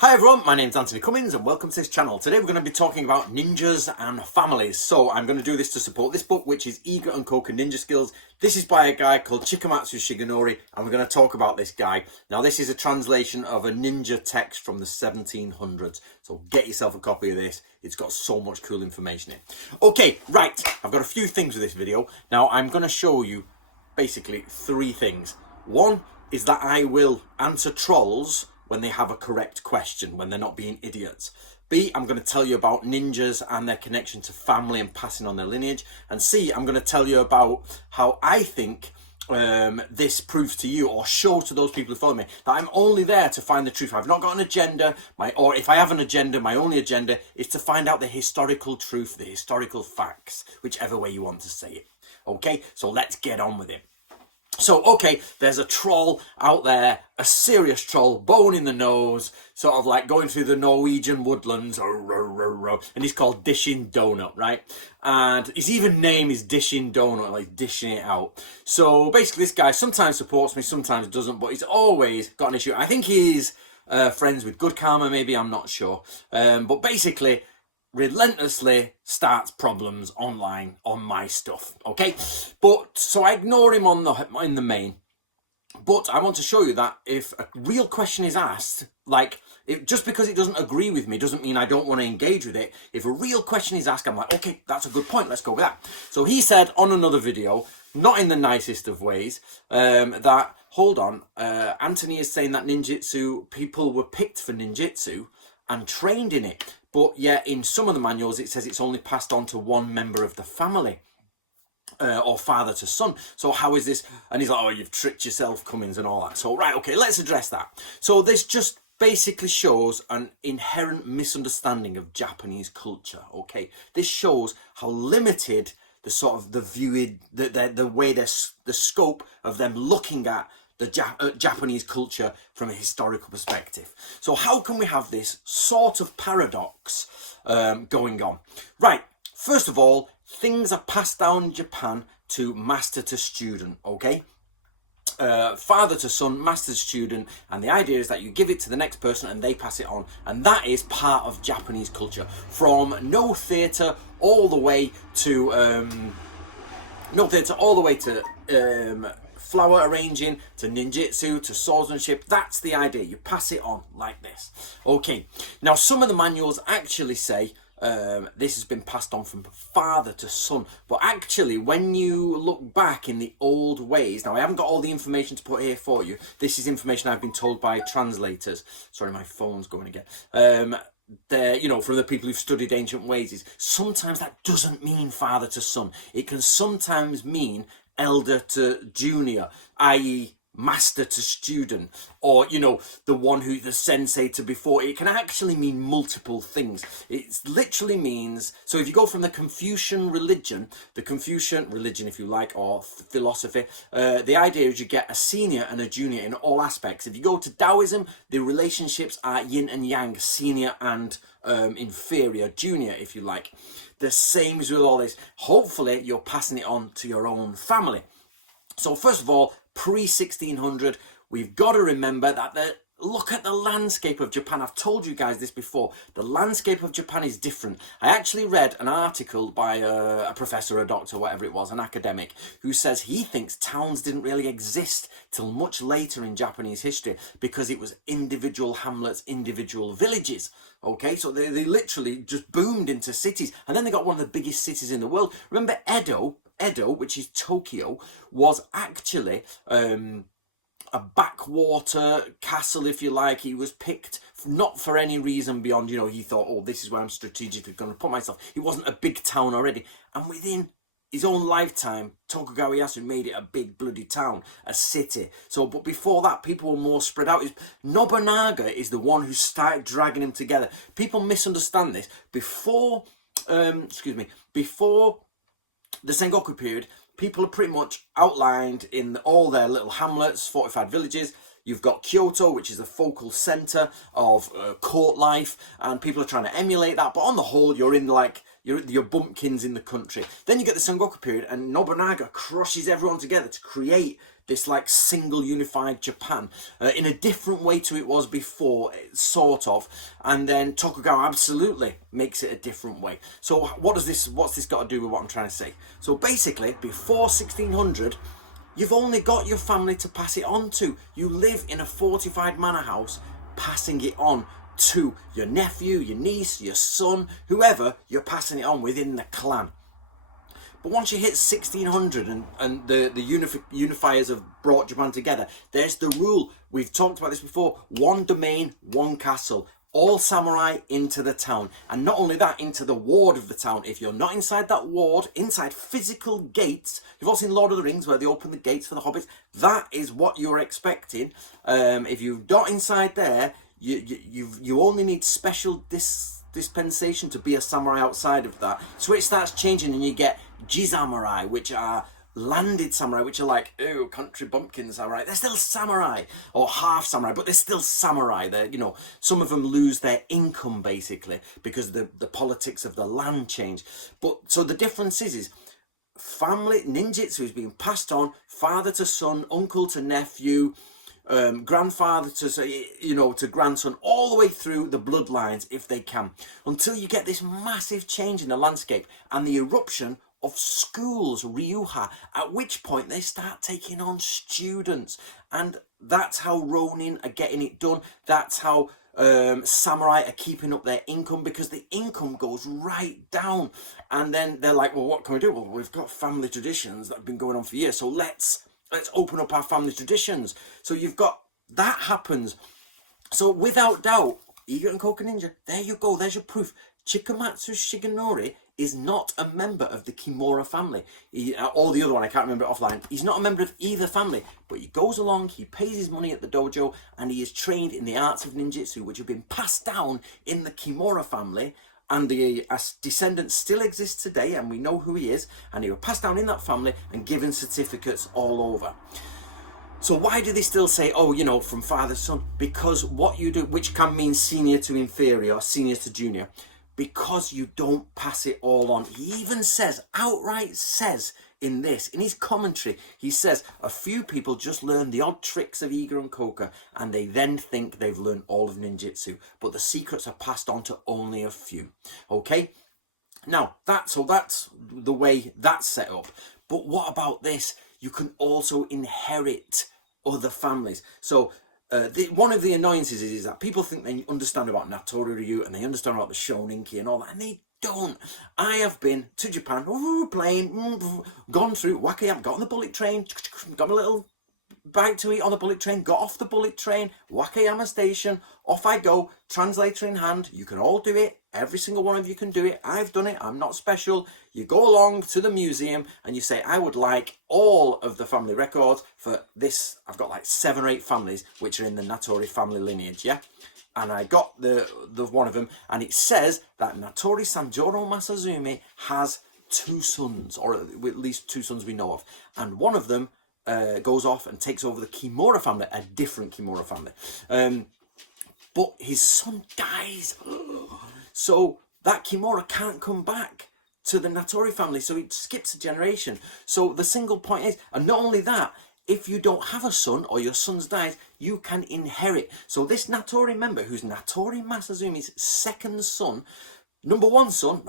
Hi everyone, my name's Anthony Cummins and welcome to this channel. Today we're going to be talking about ninjas and families. So I'm going to do this to support this book, which is Ego and Koka Ninja Skills. This is by a guy called Chikamatsu Shigenori, and we're going to talk about this guy. Now this is a translation of a ninja text from the 1700s. So get yourself a copy of this. It's got so much cool information in. Okay, right. I've got a few things with this video. Now I'm going to show you basically three things. One is that I will answer trolls when they have a correct question, when they're not being idiots. B, I'm going to tell you about ninjas and their connection to family and passing on their lineage. And C, I'm going to tell you about how I think this proves to you, or show to those people who follow me, that I'm only there to find the truth. I've not got an agenda, or if I have an agenda, my only agenda is to find out the historical truth, the historical facts, whichever way you want to say it. Okay, so let's get on with it. So, okay, there's a troll out there, a serious troll, bone in the nose, sort of like going through the Norwegian woodlands, and he's called Dishing Donut, right? And his even name is Dishing Donut, like dishing it out. So basically this guy sometimes supports me, sometimes doesn't, but he's always got an issue. I think he's friends with Good Karma, maybe, I'm not sure. But basically, relentlessly starts problems online on my stuff, okay? But so I ignore him in the main, but I want to show you that if a real question is asked, like, just because it doesn't agree with me doesn't mean I don't want to engage with it. If a real question is asked, I'm like, okay, that's a good point, let's go with that. So he said on another video, not in the nicest of ways, that, hold on, Anthony is saying that ninjutsu, people were picked for ninjutsu and trained in it, but yet in some of the manuals it says it's only passed on to one member of the family, or father to son. So how is this? And he's like, oh, you've tricked yourself, Cummins, and all that. So right, okay, let's address that. So this just basically shows an inherent misunderstanding of Japanese culture, okay? This shows how limited the sort of the viewing, the way the scope of them looking at the Japanese culture from a historical perspective. So how can we have this sort of paradox going on? Right, first of all, things are passed down in Japan to master to student, okay? Father to son, master to student, and the idea is that you give it to the next person and they pass it on, and that is part of Japanese culture. From no theatre all the way to flower arranging, to ninjutsu, to swordsmanship. That's the idea. You pass it on like this. Okay. Now, some of the manuals actually say this has been passed on from father to son. But actually, when you look back in the old ways, now I haven't got all the information to put here for you. This is information I've been told by translators. Sorry, my phone's going again. From the people who've studied ancient ways, is sometimes that doesn't mean father to son. It can sometimes mean elder to junior, i.e. master to student, or the one who the sensei to before. It can actually mean multiple things. It literally means, so if you go from the Confucian religion if you like, or philosophy, the idea is you get a senior and a junior in all aspects. If you go to Taoism, the relationships are yin and yang, senior and inferior, junior if you like. The same as with all this. Hopefully you're passing it on to your own family. So first of all, pre-1600, we've got to remember that look at the landscape of Japan. I've told you guys this before. The landscape of Japan is different. I actually read an article by a professor, a doctor, whatever it was, an academic, who says he thinks towns didn't really exist till much later in Japanese history because it was individual hamlets, individual villages. Okay, so they literally just boomed into cities, and then they got one of the biggest cities in the world. Remember Edo, which is Tokyo, was actually a backwater castle, if you like. He was picked not for any reason beyond, he thought, oh, this is where I'm strategically going to put myself. It wasn't a big town already. And within his own lifetime, Tokugawa Ieyasu made it a big bloody town, a city. So, but before that, people were more spread out. Nobunaga is the one who started dragging him together. People misunderstand this. Before the Sengoku period, people are pretty much outlined in all their little hamlets, fortified villages. You've got Kyoto, which is the focal centre of court life, and people are trying to emulate that. But on the whole, you're in your bumpkins in the country. Then you get the Sengoku period, and Nobunaga crushes everyone together to create this like single unified Japan in a different way to it was before, sort of. And then Tokugawa absolutely makes it a different way. So what's this got to do with what I'm trying to say? So basically, before 1600, you've only got your family to pass it on to. You live in a fortified manor house, passing it on to your nephew, your niece, your son, whoever, you're passing it on within the clan. But once you hit 1600 and the unifiers have brought Japan together, there's the rule. We've talked about this before. One domain, one castle. All samurai into the town. And not only that, into the ward of the town. If you're not inside that ward, inside physical gates, you've all seen Lord of the Rings where they open the gates for the hobbits. That is what you're expecting. If you're not inside there, you only need special dispensation to be a samurai outside of that. So it starts changing and you get jisamurai, which are landed samurai, which are like, oh, country bumpkin samurai. They're still samurai, or half samurai, but they're still samurai. They're, you know, some of them lose their income basically because the politics of the land change. But so the difference is family ninjutsu is being passed on, father to son, uncle to nephew, grandfather to grandson, all the way through the bloodlines if they can, until you get this massive change in the landscape and the eruption of schools, ryuha, at which point they start taking on students. And that's how ronin are getting it done. That's how samurai are keeping up their income, because the income goes right down. And then they're like, well, what can we do? Well, we've got family traditions that have been going on for years, so let's open up our family traditions. So you've got that happens. So without doubt, Iga and Koka Ninja, there you go, there's your proof. Chikamatsu Shigenori is not a member of the Kimura family. Or the other one, I can't remember it offline. He's not a member of either family, but he goes along, he pays his money at the dojo, and he is trained in the arts of ninjutsu, which have been passed down in the Kimura family. And the descendant still exists today, and we know who he is, and he was passed down in that family and given certificates all over. So why do they still say, oh, you know, from father to son? Because what you do, which can mean senior to inferior, senior to junior, because you don't pass it all on. He even says, outright says in his commentary, he says, a few people just learn the odd tricks of Iga and Koka, and they then think they've learned all of ninjutsu, but the secrets are passed on to only a few. Okay? Now, that's the way that's set up. But what about this? You can also inherit other families. So one of the annoyances is that people think they understand about Natori Ryu and they understand about the Shoninki and all that, and they don't. I have been to Japan, playing, gone through Wakayama, got on the bullet train, got my little bite to eat on the bullet train, got off the bullet train, Wakayama station, off I go, translator in hand. You can all do it. Every single one of you can do it. I've done it. I'm not special. You go along to the museum and you say, I would like all of the family records for this. I've got like 7 or 8 families which are in the Natori family lineage, yeah? And I got the one of them, and it says that Natori Sanjuro Masazumi has 2 sons, or at least 2 sons we know of. And one of them goes off and takes over the Kimura family, a different Kimura family. But his son dies. So that Kimura can't come back to the Natori family, so it skips a generation. So the single point is, and not only that, if you don't have a son or your son's died, you can inherit. So this Natori member, who's Natori Masazumi's second son, number one son,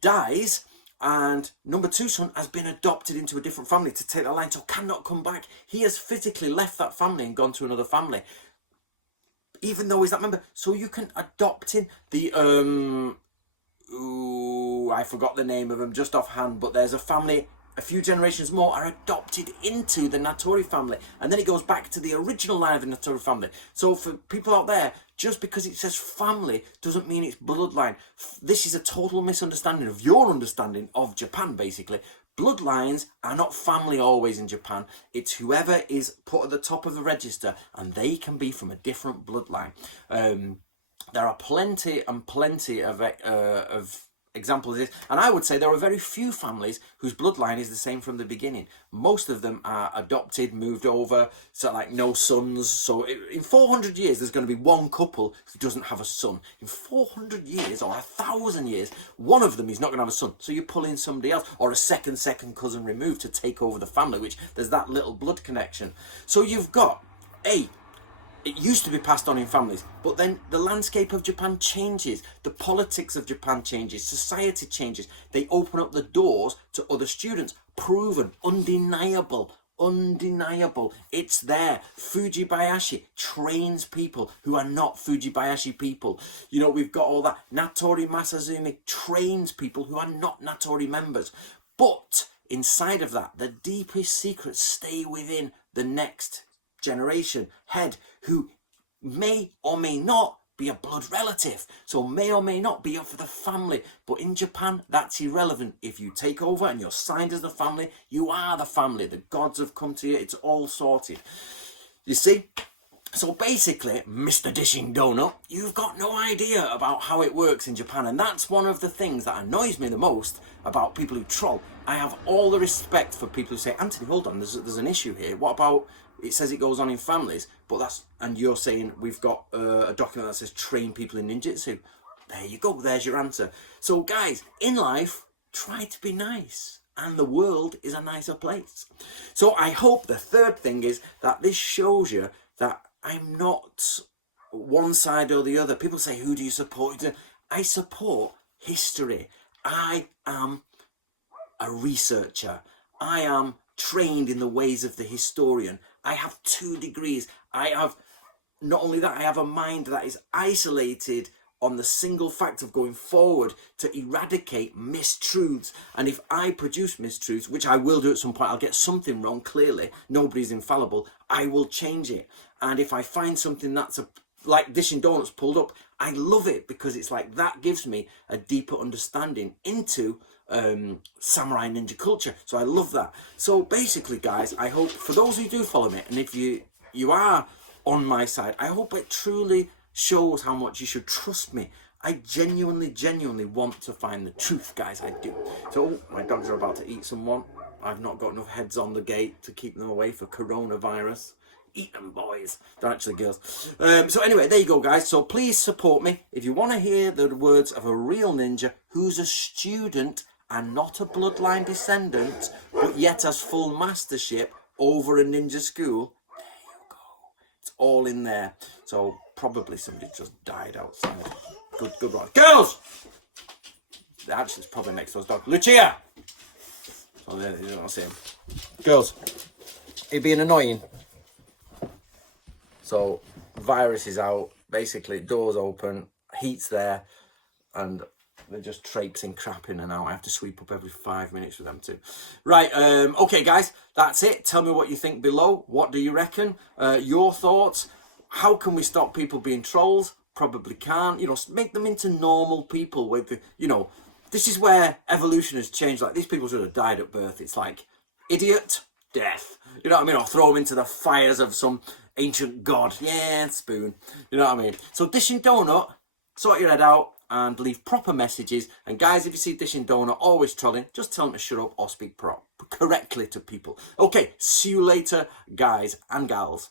dies, and number 2 son has been adopted into a different family to take that line, so cannot come back. He has physically left that family and gone to another family, even though he's that member. So you can adopt in the I forgot the name of them just offhand, but there's a family, a few generations more are adopted into the Natori family, and then it goes back to the original line of the Natori family. So for people out there, just because it says family doesn't mean it's bloodline. This is a total misunderstanding of your understanding of Japan, basically. Bloodlines are not family always in Japan. It's whoever is put at the top of the register, and they can be from a different bloodline. There are plenty and plenty of example of this. And I would say there are very few families whose bloodline is the same from the beginning. Most of them are adopted, moved over, so like no sons. So in 400 years, there's going to be one couple who doesn't have a son. In 400 years or 1,000 years, one of them is not going to have a son. So you pull in somebody else or a second cousin removed to take over the family, which there's that little blood connection. So you've got it used to be passed on in families, but then the landscape of Japan changes, the politics of Japan changes, society changes. They open up the doors to other students. Proven, undeniable. It's there. Fujibayashi trains people who are not Fujibayashi people. You know, we've got all that. Natori Masazumi trains people who are not Natori members. But inside of that, the deepest secrets stay within the next generation head, who may or may not be a blood relative, so may or may not be of the family. But in Japan, that's irrelevant. If you take over and you're signed as the family, you are the family. The gods have come to you. It's all sorted. You see? So basically, Mr. Dishing Donut, you've got no idea about how it works in Japan. And that's one of the things that annoys me the most about people who troll. I have all the respect for people who say, Anthony, hold on, there's an issue here. What about, it says it goes on in families, but and you're saying we've got a document that says train people in ninjutsu. There you go, there's your answer. So guys, in life, try to be nice. And the world is a nicer place. So I hope the third thing is that this shows you that I'm not one side or the other. People say, who do you support? I support history. I am a researcher. I am trained in the ways of the historian. I have 2 degrees. I have, not only that, I have a mind that is isolated on the single fact of going forward to eradicate mistruths. And if I produce mistruths, which I will do at some point, I'll get something wrong, clearly, nobody's infallible, I will change it. And if I find something that's like Dishing Donuts pulled up, I love it, because it's like that gives me a deeper understanding into samurai ninja culture. So I love that. So basically, guys, I hope for those who do follow me, and if you are on my side, I hope it truly shows how much you should trust me. I genuinely want to find the truth, guys. I do. So my dogs are about to eat someone. I've not got enough heads on the gate to keep them away for coronavirus. Eat them, boys. They're actually girls. So anyway, there you go, guys. So please support me. If you want to hear the words of a real ninja who's a student and not a bloodline descendant, but yet has full mastership over a ninja school, there you go. It's all in there. So probably somebody just died outside. Good one. Girls! Actually, it's probably next to us dog. Lucia! So there, you don't see him. Girls, it'd be annoying. So, virus is out, basically, doors open, heat's there, and they're just traipsing crap in and out. I have to sweep up every 5 minutes with them too. Right, okay guys, that's it. Tell me what you think below. What do you reckon? Your thoughts? How can we stop people being trolls? Probably can't. You know, make them into normal people with, you know, this is where evolution has changed. Like, these people should have died at birth. It's like, idiot, death. You know what I mean? Or throw them into the fires of some ancient god. Yeah, spoon. You know what I mean? So Dishing Donut, sort your head out and leave proper messages. And guys, if you see Dishing Donut always trolling, just tell them to shut up or speak correctly to people. Okay, see you later, guys and gals.